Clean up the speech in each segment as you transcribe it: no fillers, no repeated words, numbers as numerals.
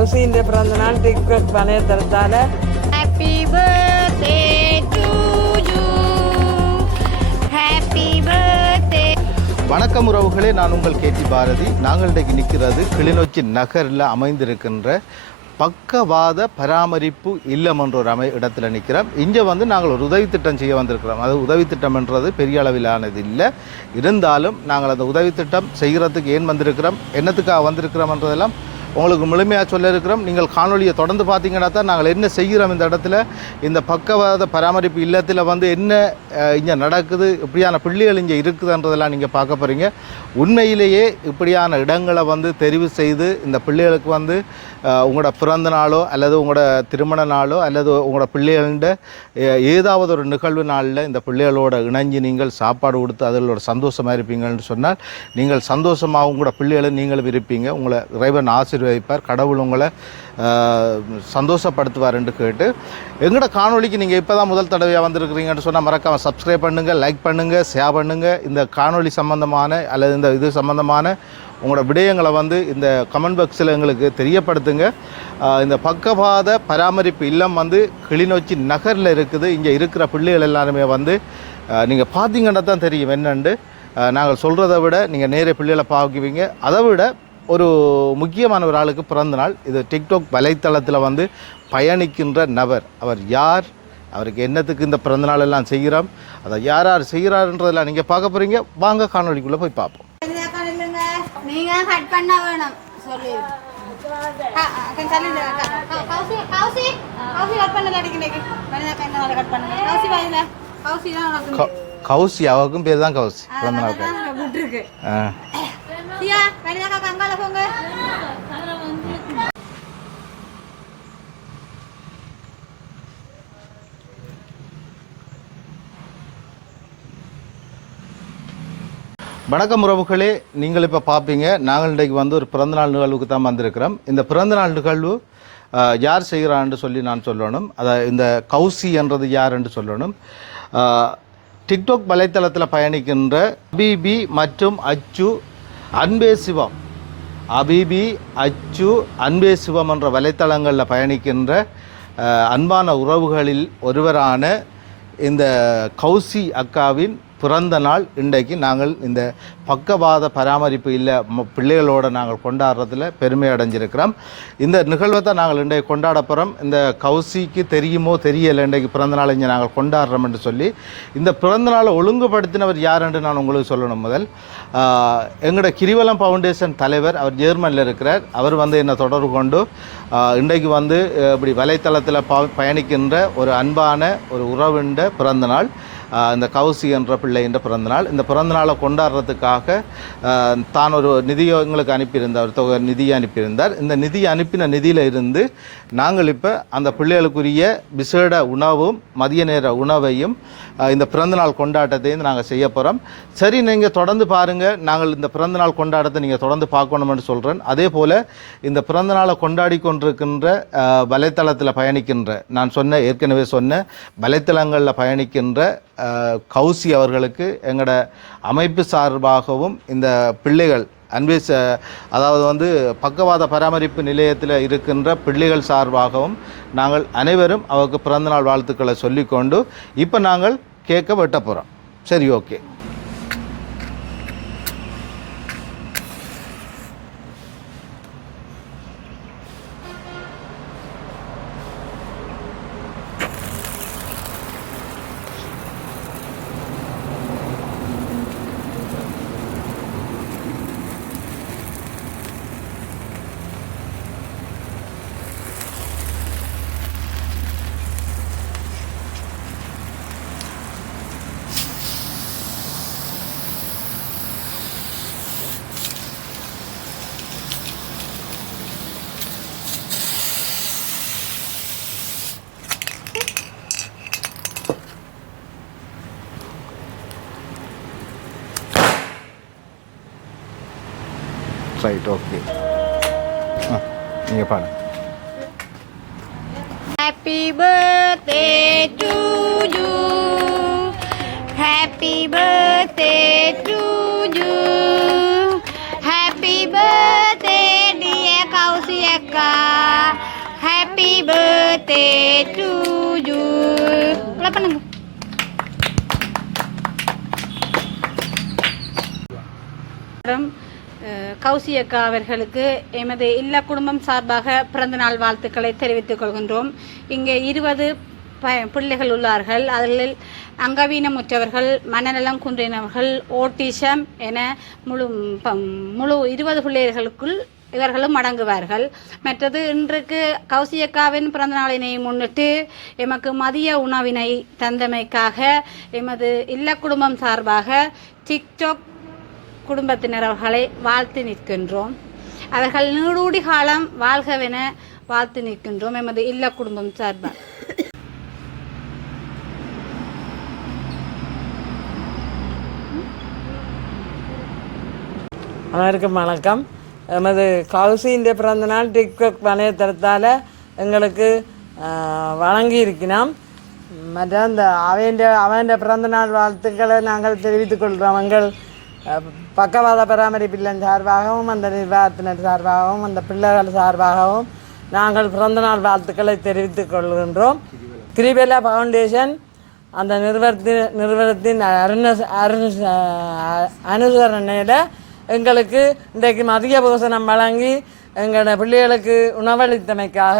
கௌசியின் பிறந்த நாள் டிக்டாக் வலைத்தளத்தால் happy birthday to you happy birthday. வணக்கம் உறவுகளே, நான் உங்கள் கேடி பாரதி. நாங்கள் இன்றைக்கு நிற்கிறது கிளிநொச்சி நகரில் அமைந்திருக்கின்ற பக்கவாத பராமரிப்பு இல்லம் என்ற ஒரு இடத்துல நிற்கிறோம். இங்கே நாங்கள் ஒரு உதவி திட்டம் செய்ய வந்திருக்கிறோம். அது உதவி திட்டம்ன்றது பெரிய அளவிலானது இல்லை. இருந்தாலும் நாங்கள் அந்த உதவி திட்டம் செய்கிறதுக்கு ஏன் வந்திருக்கிறோம், என்னத்துக்காக வந்திருக்கிறோம்ன்றதெல்லாம் உங்களுக்கு முழுமையாக சொல்ல இருக்கிறோம். நீங்கள் காணொலியை தொடர்ந்து பார்த்தீங்கன்னா தான் நாங்கள் என்ன செய்கிறோம் இந்த இடத்துல, இந்த பக்கவாத பராமரிப்பு இல்லத்தில் என்ன இங்கே நடக்குது, இப்படியான பிள்ளைகள் இங்கே இருக்குதுன்றதெல்லாம் நீங்கள் பார்க்க போகிறீங்க. உண்மையிலேயே இப்படியான இடங்களை தெரிவு செய்து இந்த பிள்ளைகளுக்கு உங்களோட பிறந்த நாளோ அல்லது உங்களோட திருமண நாளோ அல்லது உங்களோட பிள்ளைகள ஏதாவது ஒரு நிகழ்வு நாளில் இந்த பிள்ளைகளோட இணைஞ்சு நீங்கள் சாப்பாடு கொடுத்து அதிலோட சந்தோஷமாக இருப்பீங்கன்னு சொன்னால் நீங்கள் சந்தோஷமாக உங்களோட பிள்ளைகளை நீங்களும் இருப்பீங்க. உங்களை இறைவன் ஆசீர்வதிப்பார், கடவுள் உங்களை சந்தோஷப்படுத்துவார் என்று கேட்டு எங்களோட காணொலிக்கு நீங்கள் இப்போ தான் முதல் தடவையாக வந்திருக்கிறீங்கன்னு சொன்னால் மறக்காமல் சப்ஸ்கிரைப் பண்ணுங்கள், லைக் பண்ணுங்கள், ஷேர் பண்ணுங்கள். இந்த காணொலி சம்பந்தமான அல்லது இந்த இது சம்பந்தமான உங்களோட விடயங்களை இந்த கமெண்ட் பாக்ஸில் எங்களுக்கு தெரியப்படுத்துங்க. இந்த பக்கவாத பராமரிப்பு இல்லம் கிளிநொச்சி நகரில் இருக்குது. இங்கே இருக்கிற பிள்ளைகள் எல்லாருமே நீங்கள் பார்த்தீங்கன்னா தான் தெரியும் என்னென்று. நாங்கள் சொல்கிறத விட நீங்கள் நேரே பிள்ளைகளை பார்க்குவீங்க. அதை விட ஒரு முக்கியமான ஒரு ஆளுக்கு பிறந்த நாள். இது டிக்டாக் வலைத்தளத்தில் பயணிக்கின்ற நபர். அவர் யார், அவருக்கு என்னத்துக்கு இந்த பிறந்தநாள் எல்லாம் செய்கிறோம், அதை யார் யார் செய்கிறாருன்றதெல்லாம் நீங்கள் பார்க்க போகிறீங்க. வாங்க காணொலிக்குள்ளே போய் பார்ப்போம். நீங்க கட் பண்ண வேணும் சொல்லி கௌசி, அவருக்கும் பேர் தான் கௌசி. பிறந்த நாள் போங்க. வணக்கம் உறவுகளே, நீங்கள் இப்போ பார்ப்பீங்க. நாங்கள் இன்றைக்கு ஒரு பிறந்தநாள் நிகழ்வுக்கு தான் வந்திருக்கிறோம். இந்த பிறந்தநாள் நிகழ்வு யார் செய்கிறான்னு சொல்லி நான் சொல்லணும். இந்த கௌசி என்றது யார் என்று சொல்லணும். டிக்டாக் வலைத்தளத்தில் பயணிக்கின்ற அபிபி மற்றும் அச்சு அன்பே சிவம், அபிபி அச்சு அன்பே சிவம் என்ற வலைத்தளங்களில் பயணிக்கின்ற அன்பான உறவுகளில் ஒருவரான இந்த கௌசி அக்காவின் பிறந்த நாள் இன்றைக்கு நாங்கள் இந்த பக்கவாத பராமரிப்பு இல்லை பிள்ளைகளோடு நாங்கள் கொண்டாடுறதுல பெருமை அடைஞ்சிருக்கிறோம். இந்த நிகழ்வை தான் நாங்கள் இன்றைக்கு கொண்டாட போகிறோம். இந்த கௌசிக்கு தெரியுமோ தெரியலை இன்றைக்கு பிறந்தநாள் இங்கே நாங்கள் கொண்டாடுறோம் என்று சொல்லி இந்த பிறந்தநாளை ஒழுங்குபடுத்தினவர் யார் என்று நான் உங்களுக்கு சொல்லணும். முதல் எங்களோட கிரிவலம் ஃபவுண்டேஷன் தலைவர், அவர் ஜெர்மனில் இருக்கிறார். அவர் என்னை தொடர்பு கொண்டு இன்றைக்கு இப்படி வலைத்தளத்தில் பயணிக்கின்ற ஒரு அன்பான ஒரு உறவுண்ட பிறந்தநாள், இந்த கௌசி என்ற பிள்ளைன்ற பிறந்தநாள். இந்த பிறந்தநாளை கொண்டாடுறதுக்காக தான் ஒரு நிதியை எங்களுக்கு அனுப்பியிருந்தார், ஒரு தொகை நிதியை அனுப்பியிருந்தார். இந்த நிதியை அனுப்பின நிதியில் இருந்து நாங்கள் இப்போ அந்த பிள்ளைகளுக்குரிய விசேட உணவும் மதிய நேர உணவையும் இந்த பிறந்தநாள் கொண்டாட்டத்தையும் நாங்கள் செய்ய போகிறோம். சரி, நீங்கள் தொடர்ந்து பாருங்கள். நாங்கள் இந்த பிறந்தநாள் கொண்டாட்டத்தை நீங்கள் தொடர்ந்து பார்க்கணும்னு சொல்கிறேன். அதே போல் இந்த பிறந்தநாளை கொண்டாடி கொண்டிருக்கின்ற வலைத்தளத்தில் பயணிக்கின்ற, நான் ஏற்கனவே சொன்ன வலைத்தளங்களில் பயணிக்கின்ற கௌசி அவர்களுக்கு எங்களோட அமைப்பு சார்பாகவும் இந்த பிள்ளைகள் அதாவது பக்கவாத பராமரிப்பு நிலையத்தில் இருக்கின்ற பிள்ளைகள் சார்பாகவும் நாங்கள் அனைவரும் அவருக்கு பிறந்தநாள் வாழ்த்துக்களை சொல்லிக்கொண்டு இப்போ நாங்கள் கேட்க வெட்ட போகிறோம். சரி, ஓகே. Right, okay. நீங்கள் பாருங்க. Happy birthday to you, happy birthday to you, happy birthday dear Kousi அக்கா. To you. கிளாப் பண்ணுங்க. கௌசி அக்கா அவர்களுக்கு எமது இல்ல குடும்பம் சார்பாக பிறந்தநாள் வாழ்த்துக்களை தெரிவித்துக் கொள்கின்றோம். இங்கே 20 பிள்ளைகள் உள்ளார்கள். அதில் அங்கவீனமுற்றவர்கள், மனநலம் குன்றினவர்கள், ஓட்டிசம் என முழு 20 பிள்ளைகளுக்குள் இவர்களும் அடங்குவார்கள். மற்றது இன்றைக்கு கௌசியக்காவின் பிறந்தநாளினை முன்னிட்டு எமக்கு மதிய உணவினை தந்தமைக்காக எமது இல்ல குடும்பம் சார்பாக டிக்டாக் குடும்பத்தினர் அவர்களை வாழ்த்து நிற்கின்றோம். அவர்கள் நீடூடி காலம் வாழ்கவென வாழ்த்து நிற்கின்றோம் எமது இல்ல குடும்பம் சார்பாக. அனைவருக்கும் வணக்கம். எமது கௌசியின் பிறந்தநாள் டிக்டாக் வலைத்தளத்தால் எங்களுக்கு வழங்கி இருக்கிறோம். மற்ற அந்த அவன் பிறந்தநாள் வாழ்த்துக்களை நாங்கள் தெரிவித்துக் கொள்கிறோம். எங்கள் பக்கவாத பராமரிப்பில்லன் சார்பாகவும் அந்த நிர்வாகத்தினர் சார்பாகவும் அந்த பிள்ளைகள் சார்பாகவும் நாங்கள் பிறந்தநாள் வாழ்த்துக்களை தெரிவித்துக் கொள்கின்றோம். கிரிபெலா ஃபவுண்டேஷன் அந்த நிறுவனத்தின் அனுசரணையில் எங்களுக்கு இன்றைக்கு மதிய போசனம் வழங்கி எங்களோட பிள்ளைகளுக்கு உணவளித்தமைக்காக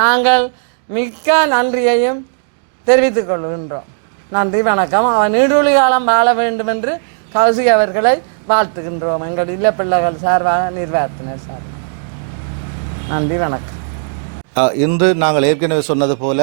நாங்கள் மிக்க நன்றியையும் தெரிவித்துக் கொள்கின்றோம். நன்றி, வணக்கம். அவன் நீடூழி காலம் வாழ வேண்டும் என்று கௌசி அவர்களை வாழ்த்துகின்றோம். எங்கள் இல்ல பிள்ளைகள் சார்பாக நிர்வாகத்தினர் சார்பாக. நன்றி, வணக்கம். இன்று நாங்கள் ஏற்கனவே சொன்னது போல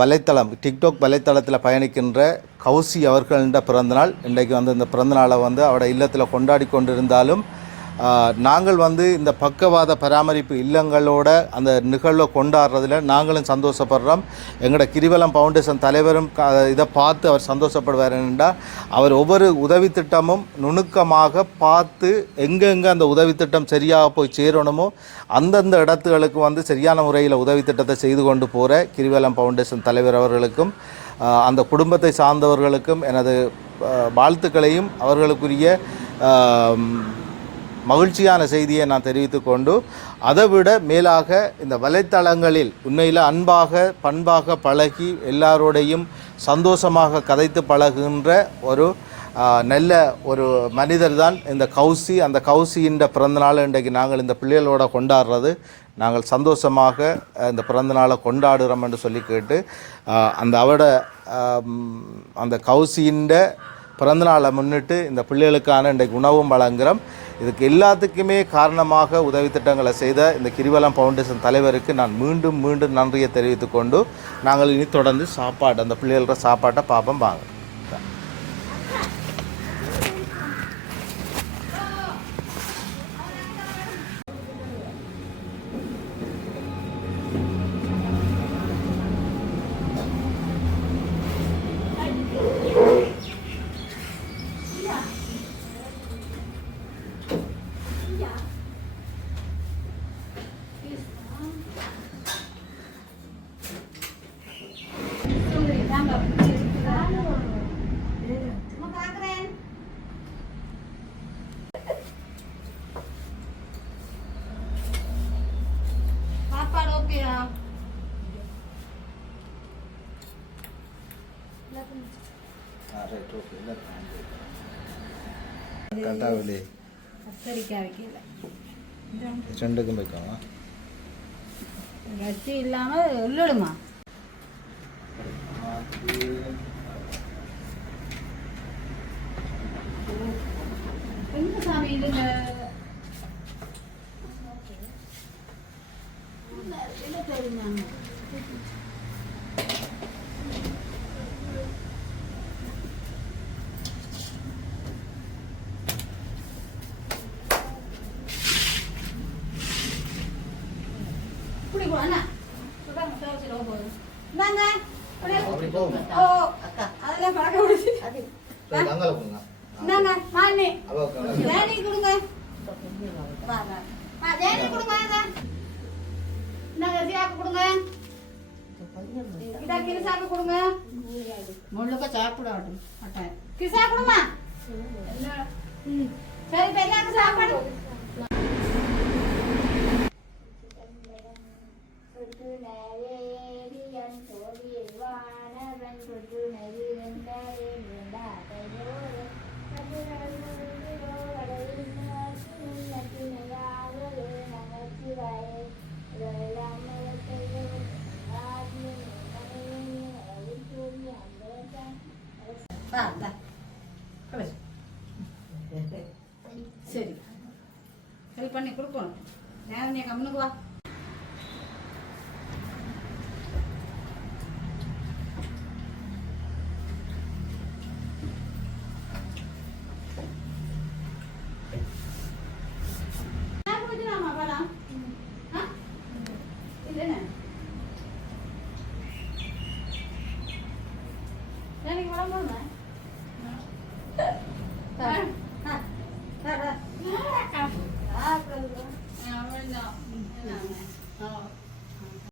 வலைத்தளம் டிக்டாக் வலைத்தளத்தில் பயணிக்கின்ற கௌசி அவர்கள பிறந்தநாள் இன்றைக்கு இந்த பிறந்தநாளை அவரோட இல்லத்தில் கொண்டாடி கொண்டிருந்தாலும் நாங்கள் இந்த பக்கவாத பராமரிப்பு இல்லங்களோட அந்த நிகழ்வை கொண்டாடுறதில் நாங்களும் சந்தோஷப்படுறோம். எங்களோட கிரிவலம் ஃபவுண்டேஷன் தலைவரும் இதை பார்த்து அவர் சந்தோஷப்படுவார். என்றால் அவர் ஒவ்வொரு உதவி திட்டமும் நுணுக்கமாக பார்த்து எங்கெங்கே அந்த உதவி திட்டம் சரியாக போய் சேரணுமோ அந்தந்த இடத்துகளுக்கு சரியான முறையில் உதவி திட்டத்தை செய்து கொண்டு போகிற கிரிவலம் ஃபவுண்டேஷன் தலைவர் அவர்களுக்கும் அந்த குடும்பத்தை சார்ந்தவர்களுக்கும் எனது வாழ்த்துக்களையும் அவர்களுக்குரிய மகிழ்ச்சியான செய்தியை நான் தெரிவித்து கொண்டு அதை விட மேலாக இந்த வலைத்தளங்களில் உண்மையில் அன்பாக பண்பாக பழகி எல்லாரோடையும் சந்தோஷமாக கதைத்து பழகுகின்ற ஒரு நல்ல ஒரு மனிதர் தான் இந்த கௌசி. அந்த கௌசியின் பிறந்தநாள் இன்றைக்கு நாங்கள் இந்த பிள்ளைகளோட கொண்டாடுறது நாங்கள் சந்தோஷமாக இந்த பிறந்தநாளை கொண்டாடுறோம் என்று சொல்லி கேட்டு அவரோட அந்த கௌசியின் பிறந்தநாளை முன்னிட்டு இந்த பிள்ளைகளுக்கான இன்றைக்கு உணவும் வழங்குகிறோம். இதுக்கு எல்லாத்துக்குமே காரணமாக உதவி திட்டங்களை செய்த இந்த கிரிவலம் ஃபவுண்டேஷன் தலைவருக்கு நான் மீண்டும் மீண்டும் நன்றியை தெரிவித்து கொண்டு நாங்கள் இனி தொடர்ந்து சாப்பாடு அந்த பிள்ளைகளோட சாப்பாட்டை பார்ப்போம் வாங்க. கட்டாவிலே ரெண்டுக்கும் வைக்கலாம் வச்சு இல்லாமல் உள்ளிடுமா என்ன சாமி இது தெரியுமா முழுக்க சாப்பிடாட்டும் சாப்பிடுமா சரி பெரியாக்கு சாப்பாடு சரி ஹெல்ப் பண்ணி கொடுக்கணும் நேரம் நீ கம்முனுக்கு வா